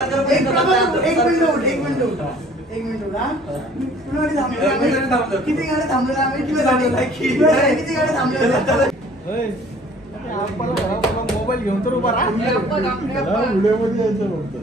किती गाड्या थांबलेला मोबाईल घेऊन तर उभा राहा व्हिडिओ मध्ये यायचं फक्त.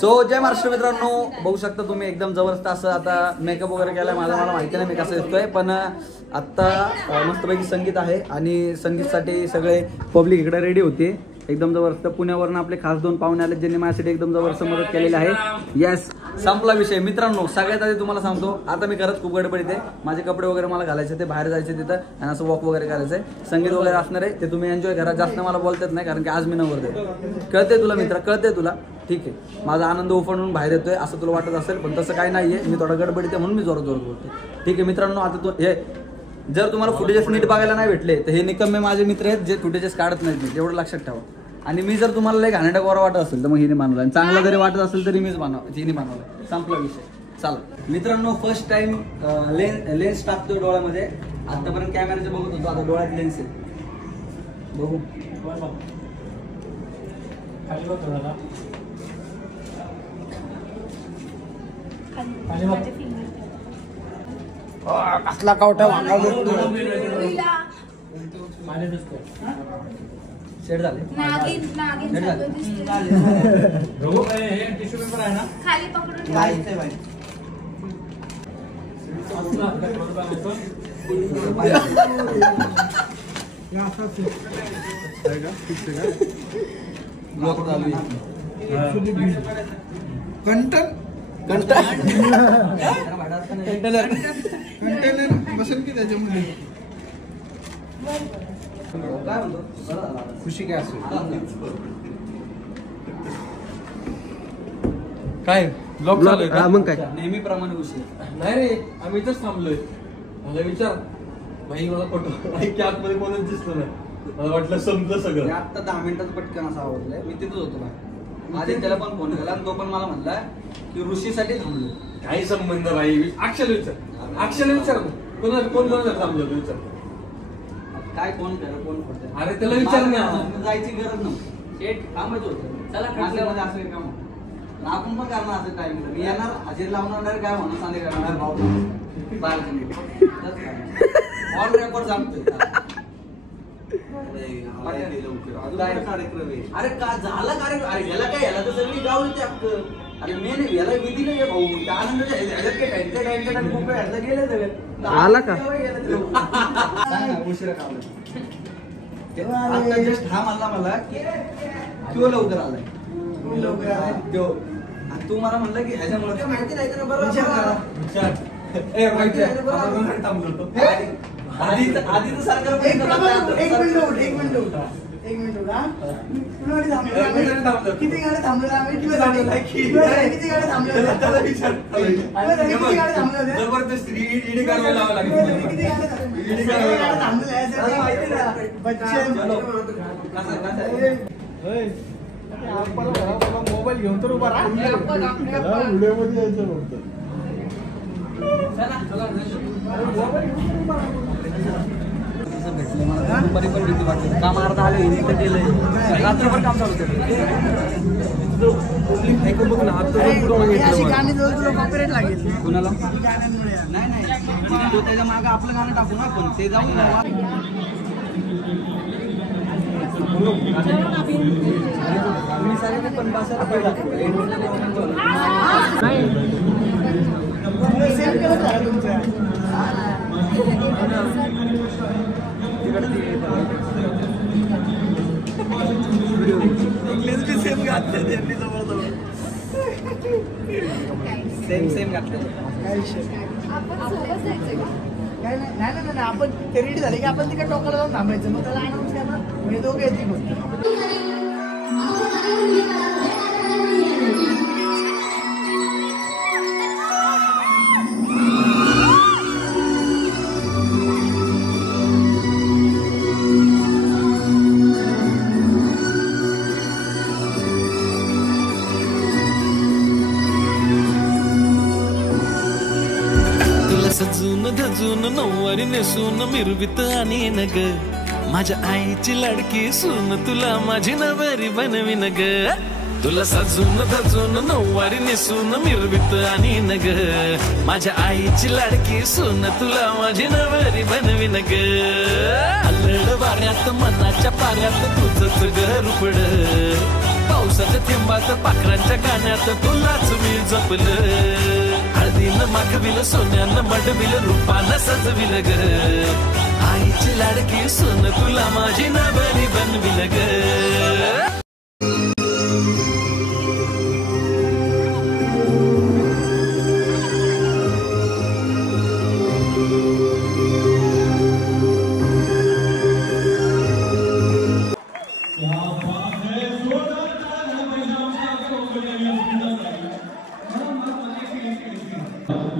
सो जय महाराष्ट्र मित्रांनो, बघू शकता तुम्ही एकदम जबरदस्त असं आता मेकअप वगैरे केलाय. मला माहिती नाही मी कसं दिसतोय, पण आत्ता मस्तपैकी संगीत आहे आणि संगीतसाठी सगळे पब्लिक इकडे रेडी होते. एकदम जबरदस्त पुण्यावरून आपले खास 2 पाहुणे आले ज्यांनी माझ्यासाठी एकदम जबरदस्त मदत केलेली आहे. येस, संपला विषय मित्रांनो. सगळ्यात आधी तुम्हाला सांगतो, आता मी खरंच खूप गडबडीत आहे. माझे कपडे वगैरे मला घालायचे, ते बाहेर जायचे तिथं आणि असं वॉक वगैरे करायचंय. संगीत वगैरे असणार आहे, ते तुम्ही एन्जॉय करा. जास्त मला बोलतात नाही, कारण की आज मी नवरदेव. कळते तुला मित्र, कळते तुला. ठीक आहे, माझा आनंद उफाळून बाहेर येतोय असं तुला वाटत असेल, पण तसं काही नाहीये. मी थोडा गडबडीत आहे म्हणून मी जोरात बोलतो. ठीक आहे मित्रांनो, आता तू हे जर तुम्हाला फुटेजेस नीट बघायला नाही भेटले तर हे निकम्मे माझे मित्र आहेत जे फुटेजेस काढत नाहीत, एवढं लक्षात ठेवा. आणि मी जर तुम्हाला लय घाणेरडा गोरा वाटत असेल तर मग हिने मानवलं, आणि चांगला जरी वाटत असेल तरी मीच हिने मानवलं. संपला विषय. चला मित्रांनो, फर्स्ट टाइम लेन्स टाकतोय डोळ्यामध्ये. आतापर्यंत कॅमेराचे बघत होतो, आता डोळ्यात लेन्स आहे. बघू कसला कावटा वांगा सेट झाले. टिश्यू पेपर आहे ना खाली पकडून कंटेनर बसेल की त्याच्यामध्ये. काय म्हणतो खुशी काय असेल काय ब्लॉग चालू आहे का? मग काय नेहमीप्रमाणे उशीर नाही रे, आम्ही इथंच थांबलोय. मला विचार भाई, मला फोटो आतमध्ये कोणच दिसलं नाही. मला वाटलं संपलं सगळं. आता 10 मिनिटात पटकन असं आवडलंय. मी तिथंच होतो ना, आदित्यला पण फोन केला आणि तो पण मला म्हणला की ऋषीसाठी थांबलो. काही संबंध भाई. अक्षर विचार कोण थांबलो विचार. काय कोण करा कोण करते? अरे त्याला विचार ना, जायची गरज नव्हती. शेट थांबायचं होतं. चला असल्यामध्ये असं काम होतं. आपण पण करणार असं टाइम. मी येणार, हजेरी लावणार, काय म्हणून सांगते करणार भाऊ ऑन रेकॉर्ड सांगतोय. अरे का झाला कार्यक्रम? अरे याला काय, याला तर सगळी गाव येते अख्खं. अरे मेन याला विधी नाही भाऊ. त्या आनंदाच्या खूप ह्याला गेले सगळं. आला का उशिरा काम आता जस्ट हा म्हणला मला की तो लवकर आलाय. तू मला म्हणलं की ह्याच्यामुळे माहिती नाही तर बरोबर आधी तर सरकार एक मिनिट किती गाड्या थांबलेला जबरदस्त ईडी करायला लावा लागेल. मोबाईल घेऊन तर उभा राहा व्हिडिओ मध्ये यायचं फक्त. दुपारी पण भीती वाटते. काम अर्धा आले इथं गेलंय, रात्रभर काम चालू होतं. कुणाला नाही, तो त्याच्या मागं आपलं गाणं टाकू ना, पण ते जाऊन पण बसायला पाहिजे. सेम घातले. नाही आपण ते रेडी झाले की आपण तिकडे टोकाला जाऊन थांबायचं. मग त्याला हे दोघे येतील फक्त. सजून धजून नऊवारी नेसून मिरवित आणि नग माझ्या आईची लाडकी सून तुला माझी नवरी बनवीन ग. तुला सजून धजून नऊवारी नेसून मिरवित आणि नग माझ्या आईची लाडकी सून तुला माझी नवरी बनवीन ग. अल्लड वाऱ्यात मनाच्या पाऱ्यात तुझंच घर पड पावसाच्या थेंबात पाखरांच्या गाण्यात तुलाच मी जपलं. हळदीनं माखविल सोन्यानं मडविल रूपानं सजविल ग आईची लाडकी सून तुला माझी नवरी बनविल ग.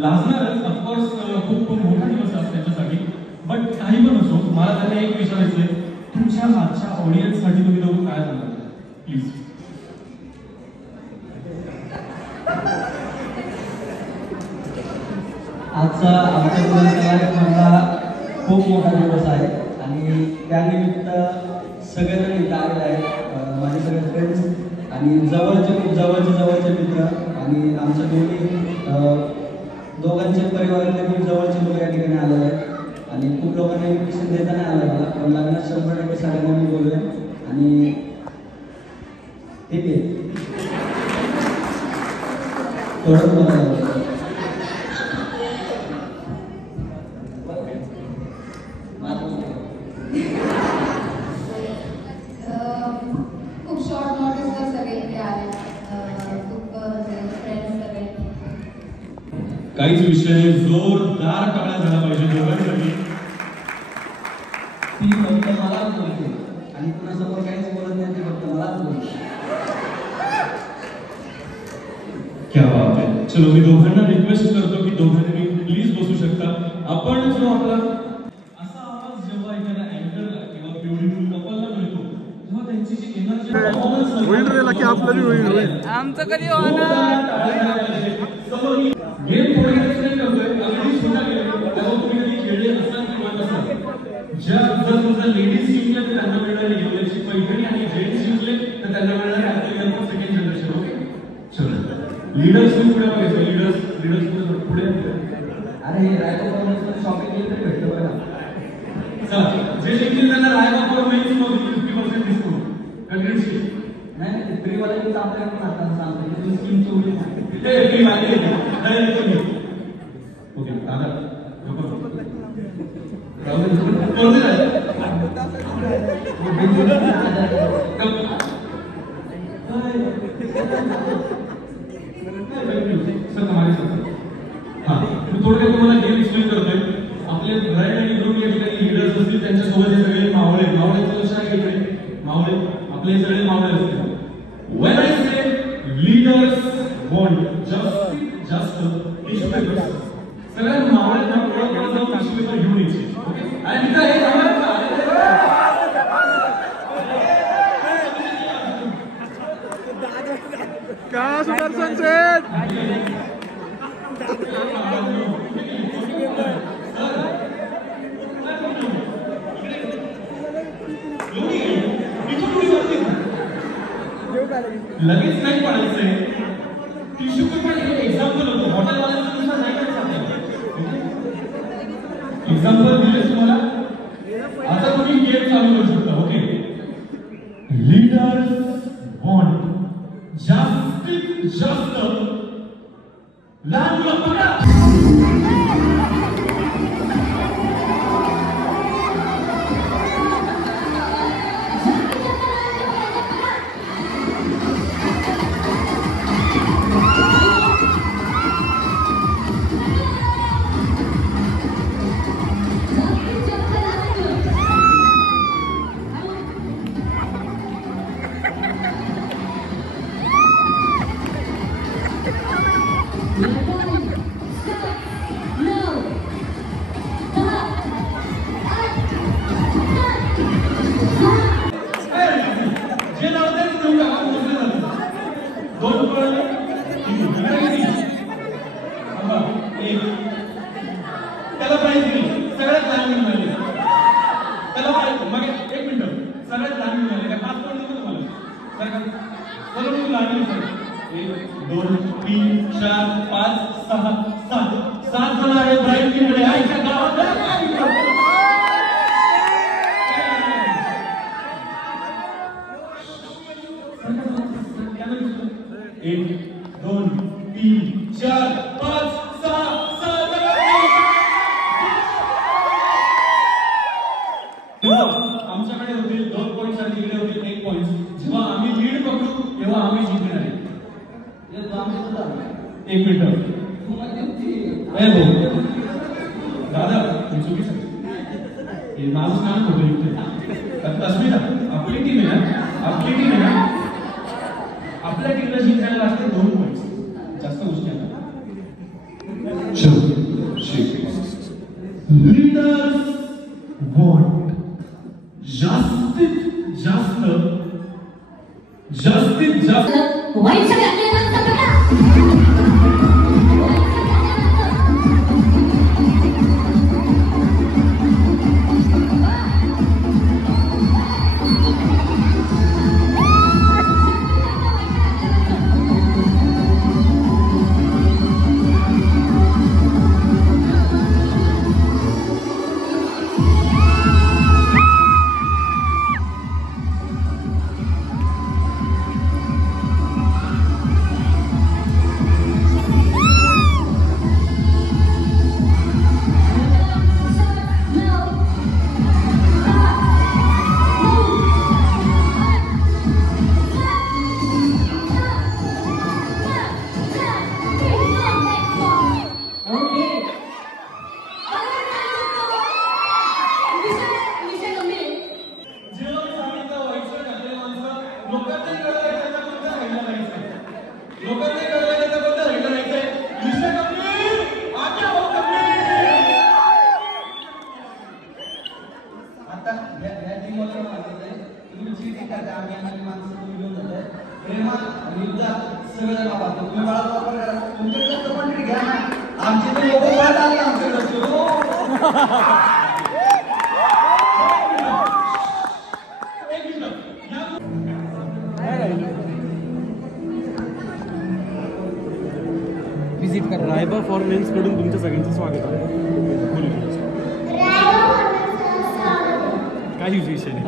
लाजणारच ऑफकोर्स खूप मोठा दिवस असतो त्याच्यासाठी. बट काही पण असो मला त्यांना एक विचारायचंय तुमच्या आजच्या ऑडियन्ससाठी तुम्ही दोघं काय सांगाल प्लीज. आजचा आमच्या कार्यक्रमाला खूप मोठा दिवस आहे आणि त्यानिमित्त सगळेजण इथं आलेले आहेत. माझे सगळे फ्रेंड्स आणि जवळचे मित्र आणि आमच्या दोघांचे परिवारातले खूप जवळचे लोक या ठिकाणी आलेले आहेत आणि खूप लोकांना इन्व्हिटेशन देता नाही आलं मला पण लग्नात 100% सगळ्यांना मी बोलूया आणि ठीक आहे थोडं बोलायला खूप शॉर्ट नोटीसवर सगळे इथे आले. खूप फ्रेंड्स सगळे काहीच विषय जोरदार टाळ्या झाला पाहिजे दोघांसाठी. ती फक्त मलाच बोलते आणि कुणासमोर काहीच बोलत नाही ती फक्त मलाच बोलते. क्या बात आहे. चलो मी दोघांना रिक्वेस्ट करतो की दोघांनी प्लीज बसू शकता. आपण जो आपला असा आवाज जेव्हा एखाद्या अँकरला किंवा ब्युटिफुल कपलला मिळतो तेव्हा त्यांची जी एनर्जी होईल रे की आपलं होईल आमचं कधी होणार. गेम थोडक्यात एक्सप्लेन करतोय. अगदी छोटा गेम तेव्हा तुम्ही कधी खेळले असाल किंवा नसाल. जर तुमचा लेडीज जिंकले तर त्यांना मिळणारी एवढ्याची पैठणी आणि जेंट्स जिंकले तर त्यांना मिळणारे आपल्या सेकंड जनरेशन. ओके चलो लीडर्स पुढे बघायचं. लीडर्स पुढे अरे रायगड शॉपिंग केली तरी भेटतं बघा. चला जे जिंकले त्यांना रायबाग मेन्स मध्ये 50% डिस्काउंट. कंग्रॅच्युलेशन. नाही फ्रीवाले आपल्याला आता सांगतो तुम्ही स्कीम चोरी ते फ्री माहिती नाही. ओके दादा थोडक्यात तुम्हाला गेम एक्सप्लेन करतोय. आपले ब्राईड आणि ग्रुप या ठिकाणी लीडर्स असतील त्यांच्यासोबत हे सगळे मावळ्याचं लक्ष आहे इकडे. मावळे आपले सगळे मावळे असतील. When I say leaders want just issue papers, सगळ्या मावळ्यांना कोणाला जाऊन issue paper घेऊन यायचे. ओके आणि तिथं हे का सुदर्शन सेठ लगेच नाही पडायचंय. टिश्यू पेपर हे एक्झाम्पल होतं. हॉटेलवाल्यांचं नुसतं नाही करायचं. एक्झाम्पल दिले तुम्हाला. आता तुम्ही गेम चालू करू शकता. ओके लीडर्स वॉन्ट जास्तीत जास्त लहान मुलं पकडा. 1 पॉइंट. त्याला प्राईज दिली सगळ्यात लहान मिळाले. त्याला प्राईज मग 1 मिनिट सगळ्यात लहान मिळाले काय 5 पॉइंट देतो तुम्हाला. चलो मी लहान मिळाले. 1 2 3 4 5 6 7 जण आहे प्राईज दिले आहे गावात. 1 2 3 4 5 6 7 आमच्याकडे होते 2 पॉइंट्स आणि तिकडे होते 1 पॉइंट. जेव्हा आम्ही लीड पकडू तेव्हा आम्ही जिंकणार आहे. 1 मिनिट दादा मी चुकीचं हे माझं काम होतं. तस्मिता आपली टीम आहे ना आपल्या टीमला जिंकायला लागते 2 पॉइंट्स. जास्त गोष्टी लीडर्स वॉन्ट जास्तीत जास्त वाईट सगळ्या विजिट करा. रायबा फॉरेन्स कडून तुमच्या सगळ्यांचं स्वागत आहे. काही विषय नाही.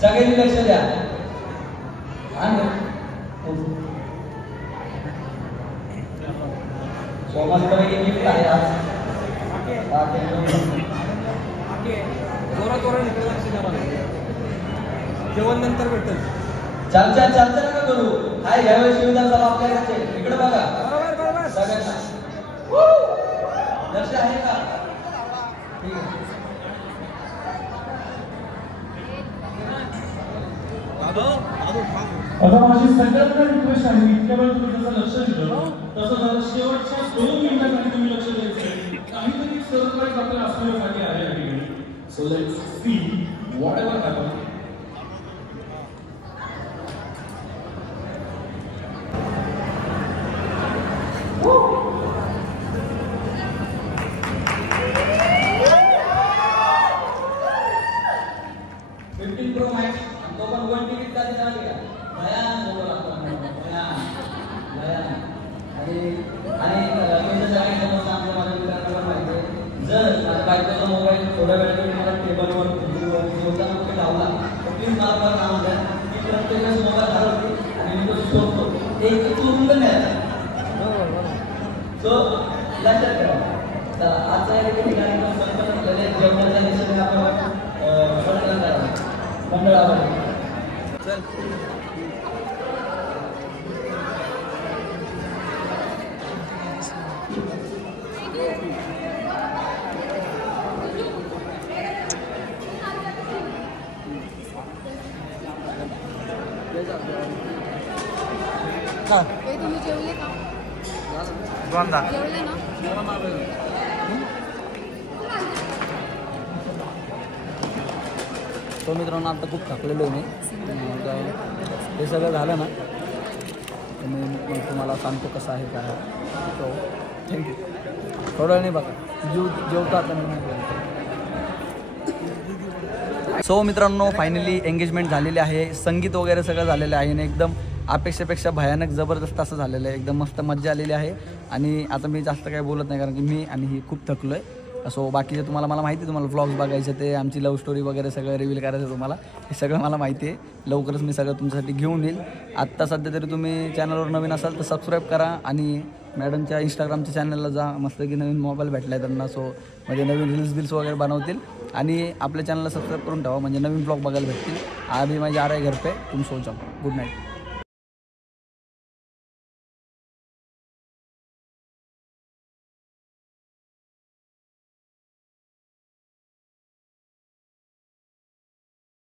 सगळ्यांनी लक्ष द्या. सोमासपैकी गिफ्ट आहे आज. जेवण नंतर भेटेल. चर्चा नका करू. हाय यावेळेस शिवदाचा बाप काय करते इकडे बघा. सगळ्यांना लक्ष आहे का? ठीक आहे. आता माझी सगळ्यांना रिक्वेस्ट आहे, इतक्या वेळ तुम्ही जसं लक्ष दिलं तसं जरा शेवटच्या 2 मिनिटांसाठी तुम्ही लक्ष द्यायचं. काहीतरी सरप्राईज आपल्या असण्यासाठी आहे या ठिकाणी. So let's see what ever happen. Mobile थोड्या वेळासाठी मला टेबलवर जेवताना लावला तर प्लीज मला नाव द्या. मी प्रत्येक वेळेस मोबाईल हरवते आणि मी तो शोधतो. एक चुरून पण नाही सो लक्षात ठेवा. तर आजचा या ठिकाणी जेवणाच्या दिशेने आपण मंडळावर तुम्ही जेवले का? जेवले ना? तो मित्रांनो आता खूप थकलेलो आहे मी. हे सगळं झालं ना तर मी तुम्हाला सांगतो कसं आहे काय. So thank you. थोडं नाही बघा जेवता आता मी. सो मित्रांनो फायनली एंगेजमेंट झालेली आहे. संगीत वगैरे सगळं झालेलं आहे आणि एकदम अपेक्षेपेक्षा भयानक जबरदस्त असं झालेलं आहे. एकदम मस्त मजा आलेली आहे. आणि आता मी जास्त काही बोलत नाही कारण की मी आणि ही खूप थकलो आहे. सो बाकीचे तुम्हाला मला माहिती आहे, तुम्हाला व्लॉग्स बघायचे ते आमची लव्ह स्टोरी वगैरे सगळं रिव्हील करायचं तुम्हाला. हे सगळं मला माहिती आहे. लवकरच मी सगळं तुमच्यासाठी घेऊन येईल. आत्ता सध्या तरी तुम्ही चॅनलवर नवीन असाल तर सबस्क्राईब करा आणि मॅडमच्या इंस्टाग्रामच्या चॅनलला जा. मस्त की नवीन मोबाईल भेटला आहे त्यांना. सो म्हणजे नवीन रील्स वगैरे बनवतील आणि आपल्या चॅनलला सबस्क्राईब करून ठेवा म्हणजे नवीन ब्लॉग बघायला भेटतील. अभी मैं जा रहा है घर पे, तुम सो जाओ. Good night.